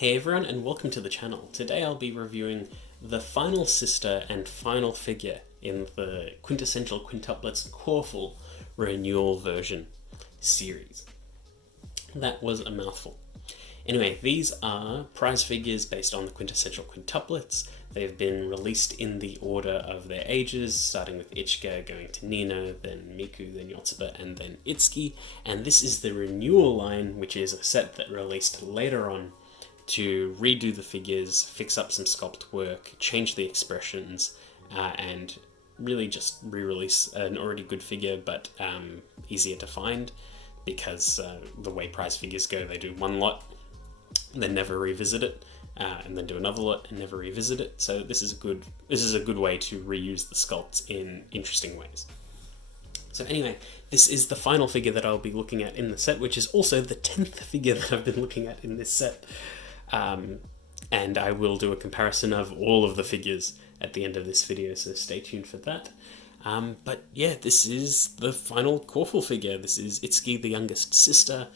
Hey everyone, and welcome to the channel. Today I'll be reviewing the final sister and final figure in the Quintessential Quintuplets Coreful Renewal version series. That was a mouthful. Anyway, these are prize figures based on the Quintessential Quintuplets. They've been released in the order of their ages, starting with Ichika, going to Nino, then Miku, then Yotsuba, and then Itsuki. And this is the Renewal line, which is a set that released later on to redo the figures, fix up some sculpt work, change the expressions, and really just re-release an already good figure, but easier to find, because the way prize figures go, they do one lot, then never revisit it, and then do another lot and never revisit it. So this is a good way to reuse the sculpts in interesting ways. So anyway, this is the final figure that I'll be looking at in the set, which is also the 10th figure that I've been looking at in this set. And I will do a comparison of all of the figures at the end of this video, so stay tuned for that. But yeah, this is the final Coreful figure. This is Itsuki, the youngest sister,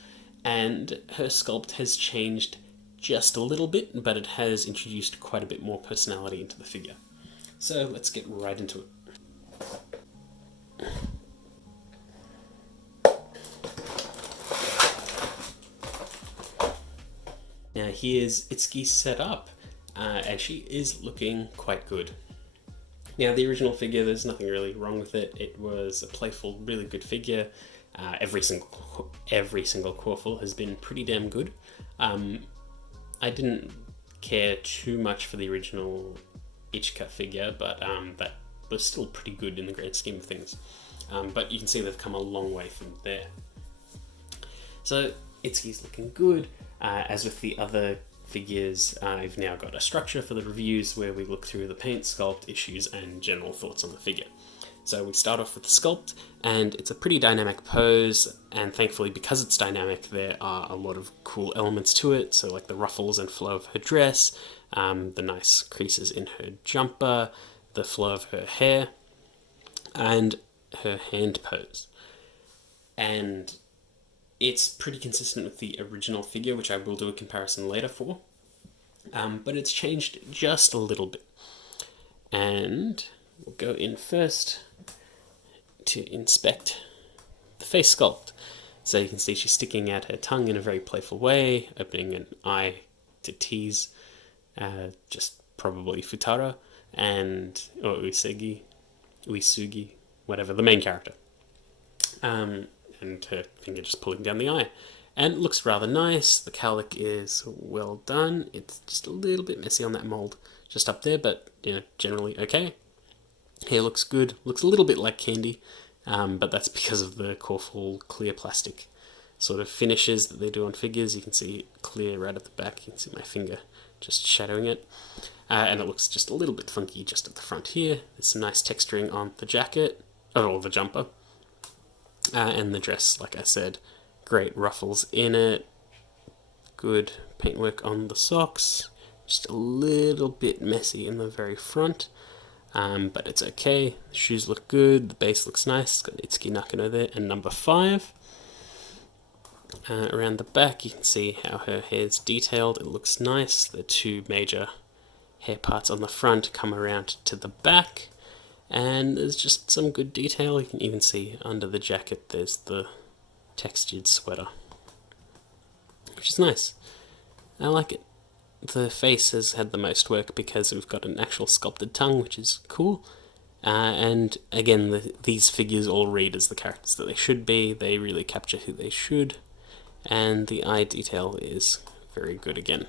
and her sculpt has changed just a little bit, but it has introduced quite a bit more personality into the figure. So let's get right into it. Now here's Itsuki set up, and she is looking quite good. Now the original figure, there's nothing really wrong with it. It was a playful, really good figure. Every single Coreful has been pretty damn good. I didn't care too much for the original Ichika figure, but that was still pretty good in the grand scheme of things. But you can see they've come a long way from there. So Itsuki's looking good. As with the other figures, I've now got a structure for the reviews where we look through the paint, sculpt, issues, and general thoughts on the figure. So we start off with the sculpt, and it's a pretty dynamic pose, and thankfully because it's dynamic there are a lot of cool elements to it, so like the ruffles and flow of her dress, the nice creases in her jumper, the flow of her hair, and her hand pose. And it's pretty consistent with the original figure, which I will do a comparison later for, but it's changed just a little bit. And we'll go in first to inspect the face sculpt. So you can see she's sticking out her tongue in a very playful way, opening an eye to tease just probably Futara or Uesugi, whatever, the main character. And her finger just pulling down the eye. And it looks rather nice. The cowlick is well done. It's just a little bit messy on that mold just up there, but generally okay. Hair looks good. Looks a little bit like candy, but that's because of the Coreful clear plastic sort of finishes that they do on figures. You can see clear right at the back. You can see my finger just shadowing it. And it looks just a little bit funky just at the front here. There's some nice texturing on the jacket, or the jumper. And the dress, like I said, great ruffles in it, good paintwork on the socks, just a little bit messy in the very front, but it's okay. The shoes look good, the base looks nice, it's got Itsuki Nakano there, and number 5. Around the back you can see how her hair's detailed, it looks nice. The 2 major hair parts on the front come around to the back. And there's just some good detail. You can even see under the jacket there's the textured sweater, which is nice. I like it. The face has had the most work because we've got an actual sculpted tongue, which is cool. And again, these figures all read as the characters that they should be. They really capture who they should. And the eye detail is very good again.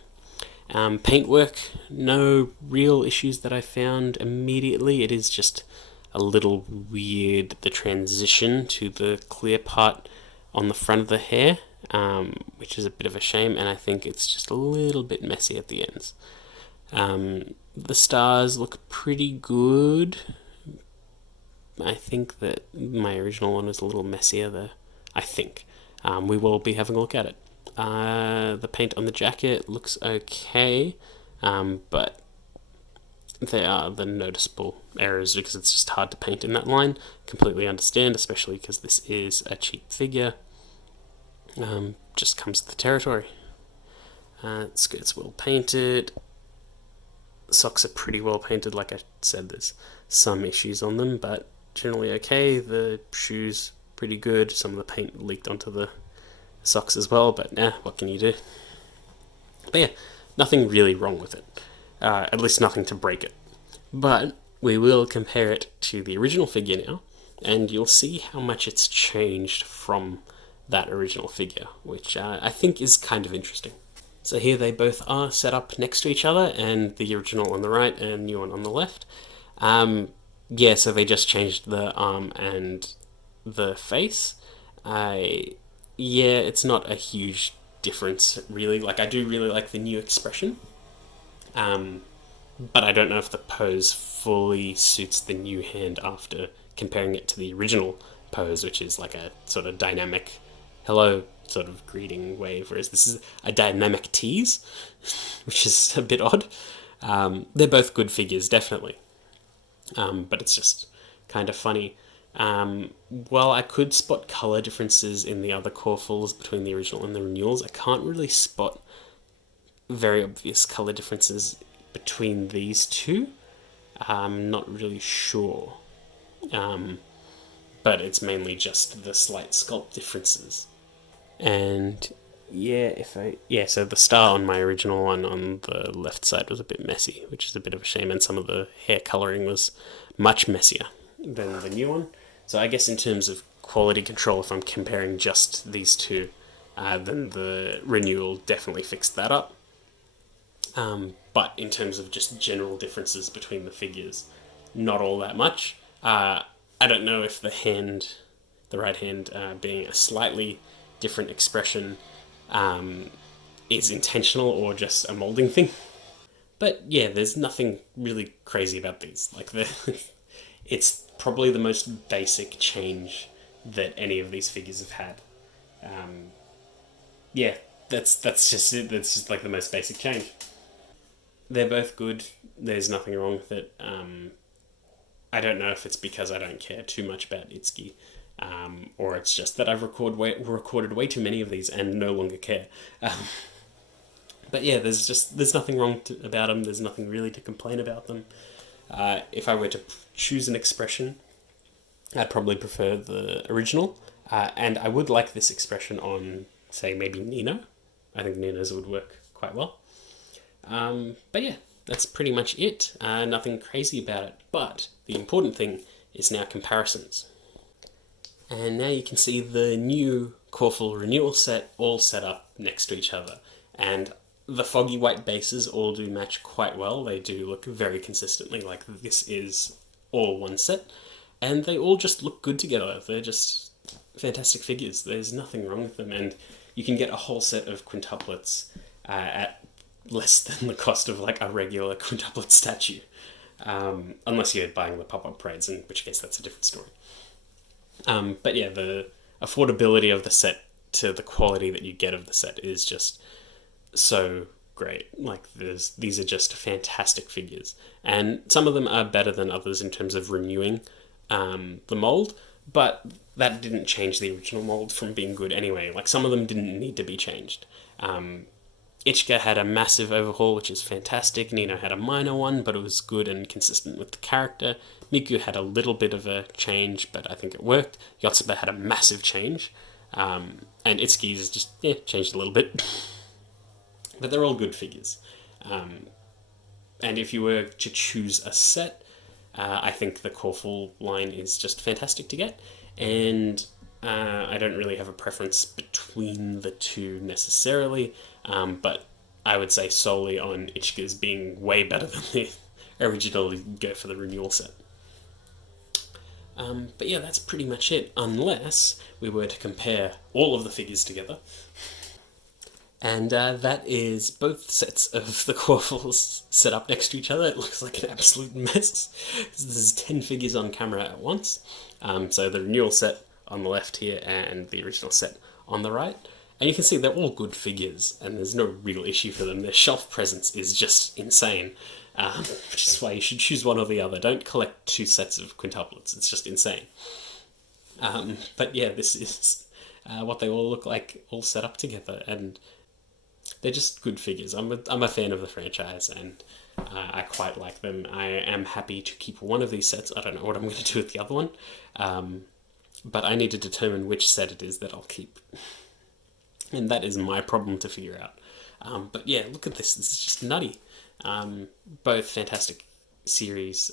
Paintwork, no real issues that I found immediately. It is just a little weird, the transition to the clear part on the front of the hair, which is a bit of a shame, and I think it's just a little bit messy at the ends. The stars look pretty good. I think that my original one was a little messier there, I think. We will be having a look at it. The paint on the jacket looks okay, but there are the noticeable errors because it's just hard to paint in that line. Completely understand, especially because this is a cheap figure. Just comes with the territory. Skirt's well painted. Socks are pretty well painted. Like I said, there's some issues on them, but generally okay. The shoes pretty good. Some of the paint leaked onto the socks as well, but what can you do? But yeah, nothing really wrong with it. At least nothing to break it. But we will compare it to the original figure now, and you'll see how much it's changed from that original figure, which I think is kind of interesting. So here they both are set up next to each other, and the original on the right and new one on the left. So they just changed the arm and the face. It's not a huge difference, really. Like, I do really like the new expression, but I don't know if the pose fully suits the new hand after comparing it to the original pose, which is like a sort of dynamic hello sort of greeting wave, whereas this is a dynamic tease, which is a bit odd. They're both good figures, definitely, but it's just kind of funny. While I could spot colour differences in the other Corefuls between the original and the renewals, I can't really spot very obvious colour differences between these two. I'm not really sure. But it's mainly just the slight sculpt differences. And so the star on my original one on the left side was a bit messy, which is a bit of a shame, and some of the hair colouring was much messier than the new one. So I guess in terms of quality control, if I'm comparing just these two, then the renewal definitely fixed that up. But in terms of just general differences between the figures, not all that much. I don't know if the right hand being a slightly different expression is intentional or just a molding thing. But yeah, there's nothing really crazy about these. Like, it's probably the most basic change that any of these figures have had. That's just it. That's just like the most basic change. They're both good. There's nothing wrong with it. I don't know if it's because I don't care too much about Itsuki, or it's just that I've recorded way too many of these and no longer care. But yeah, there's nothing wrong about them. There's nothing really to complain about them. If I were to choose an expression, I'd probably prefer the original, and I would like this expression on, say, maybe Nino. I think Nino's would work quite well. But yeah, that's pretty much it. Nothing crazy about it. But the important thing is now comparisons. And now you can see the new Coreful Renewal set all set up next to each other. And the foggy white bases all do match quite well. They do look very consistently like this is all one set. And they all just look good together. They're just fantastic figures. There's nothing wrong with them. And you can get a whole set of quintuplets at less than the cost of like a regular quintuplet statue. Unless you're buying the pop-up parades, in which case that's a different story. But yeah, the affordability of the set to the quality that you get of the set is just so great. Like, these are just fantastic figures, and some of them are better than others in terms of renewing the mold, but that didn't change the original mold from being good anyway. Like, some of them didn't need to be changed. Ichika had a massive overhaul, which is fantastic. Nino had a minor one, but it was good and consistent with the character. Miku had a little bit of a change, but I think it worked. Yotsuba had a massive change. And Itsuki's just, changed a little bit. But they're all good figures. And if you were to choose a set, I think the Coreful line is just fantastic to get. And I don't really have a preference between the two necessarily. But I would say solely on Ichika's being way better than the original, go for the renewal set. But yeah, that's pretty much it, unless we were to compare all of the figures together. And that is both sets of the Corefuls set up next to each other. It looks like an absolute mess. There's 10 figures on camera at once. So the renewal set on the left here and the original set on the right. And you can see they're all good figures, and there's no real issue for them. Their shelf presence is just insane, which is why you should choose one or the other. Don't collect two sets of quintuplets. It's just insane. But yeah, this is what they all look like, all set up together. And they're just good figures. I'm a fan of the franchise, and I quite like them. I am happy to keep one of these sets. I don't know what I'm going to do with the other one, but I need to determine which set it is that I'll keep. And that is my problem to figure out. But yeah, look at this. This is just nutty. Both fantastic series.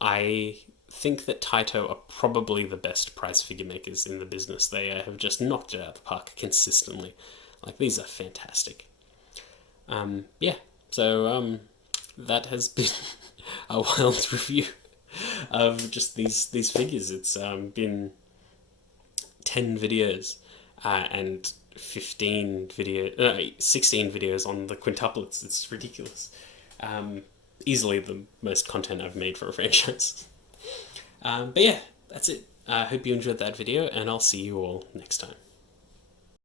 I think that Taito are probably the best prize figure makers in the business. They have just knocked it out of the park consistently. Like, these are fantastic. Yeah, so that has been a wild review of just these figures. It's been 10 videos and 16 videos on the quintuplets. It's ridiculous. Easily the most content I've made for a franchise. But yeah, that's it. I hope you enjoyed that video, and I'll see you all next time.